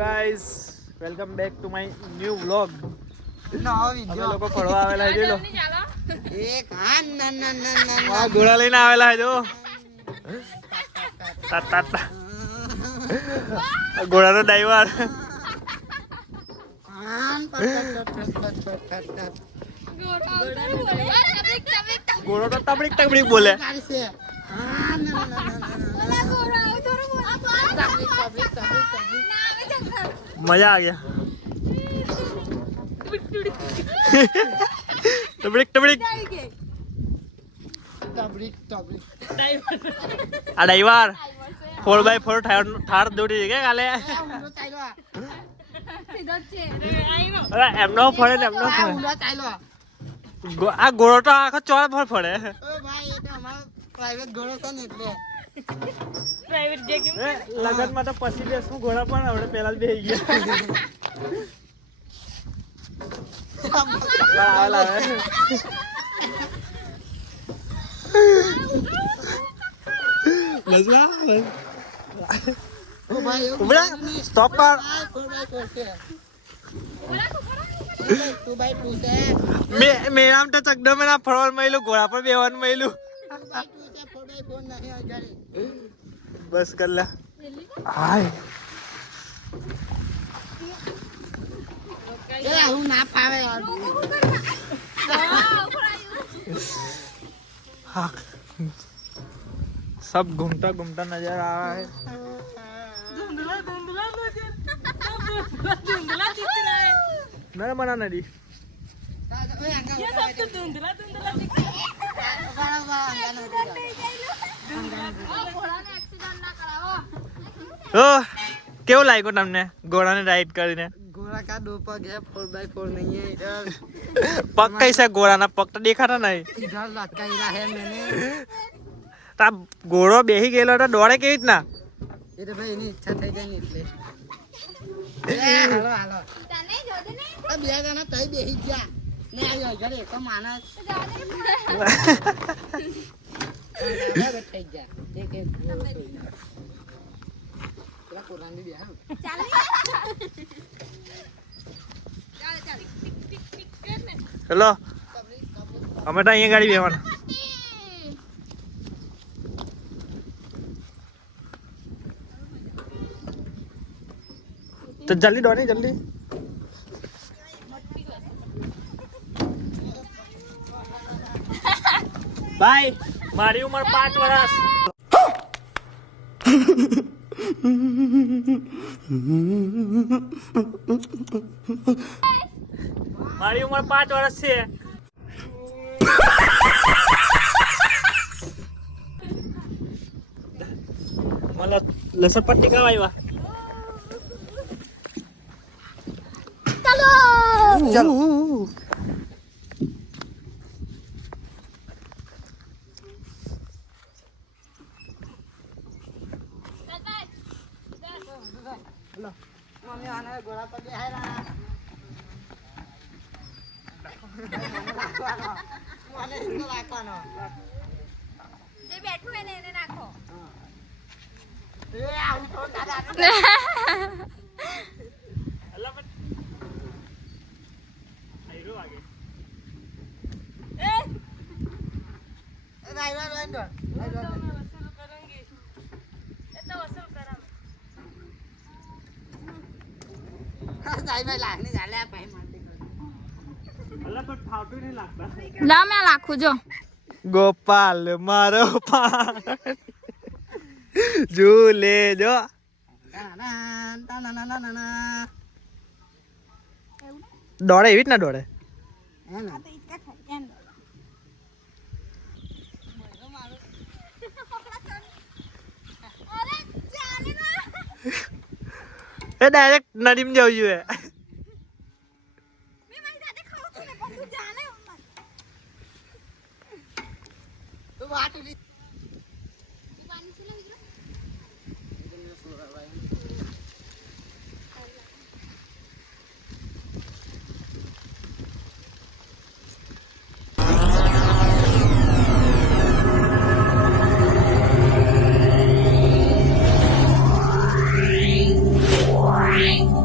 Guys welcome back to my new vlog. નવો video લોકો ફરવા આવેલા છે. લો એક હા ના ઘોડા લઈને આવેલા છે. જો ઘોડાનો ડ્રાઈવર ઘોડો તો તબડીક તબડીક બોલે. મજા આ ગયા. તબડીક તબડીક આ ડ્રાઈવર 4x4 થાર દોડી કે કાલે એમનો ફરે ને એમનો ફરે. આ ઘોડો તો આખો ચોર પર ફરે. લગન માં તો પછી બેસું ઘોડા પણ હવે પેલા જ બેસી ગયા. સ્ટોપ પર મેરામ તો ચકડો મેં ફરવાનું મળ્યું, ઘોડા પર બેવાનું મળ્યું. બસ કર લે. હાય सब घूमता घूमता नजर आ रहा है. मैं मना नहीं. ये सब तो धुंधला धुंधला दिख रहा है. કેવું લાગ્યું તમને ઘોડાને રાઈડ કરીને? घोड़ा का दो पग है, 4x4 नहीं है. इधर પગ કૈસે ઘોડાના પગ તો દેખાતા નહીં. इधर लटकाया है मैंने. તા ઘોડો બેહી ગયેલો તો દોડે કેવી રીતના? એ તો ભાઈ એની ઈચ્છા થઈ જાય ને એટલે. હાલો હાલો આ બે જણા તઈ બેહી ગયા ને આવ્યો ઘરે એક માણસ થઈ ગયા. એક એક પેલા કોરાંડી બે હા ચાલ હેલો અમે તો અહીંયા ગાડી બેહવાના. તો જલ્દી દોડી જલ્દી. ભાઈ મારી ઉંમર 5 વર્ષ. મારી ઉંમર 5 વર્ષ છે. मला लसण पट्टी का वाईवा. चलो મમ્મી આને ઘોડા પર બેહાયરા મને ઇનો રાખવાનો જે બેઠું એને એને નાખો. એ આવું તો દાદા अल्लाह पर आइरो आगे ए રાઈવા રેન્ડર वसूल करूंगी ये तो वसूल करा રાઈવા લાગણી झाल्या ભાઈ માટી अल्लाह पर फाटू नहीं लगता. ला मैं लाखू जो गोपाल मारो पान झूले जो દોડે એવી જ ના દોડે. એ ડાયરેક્ટ નદીમાં જવું જોઈએ. Bye.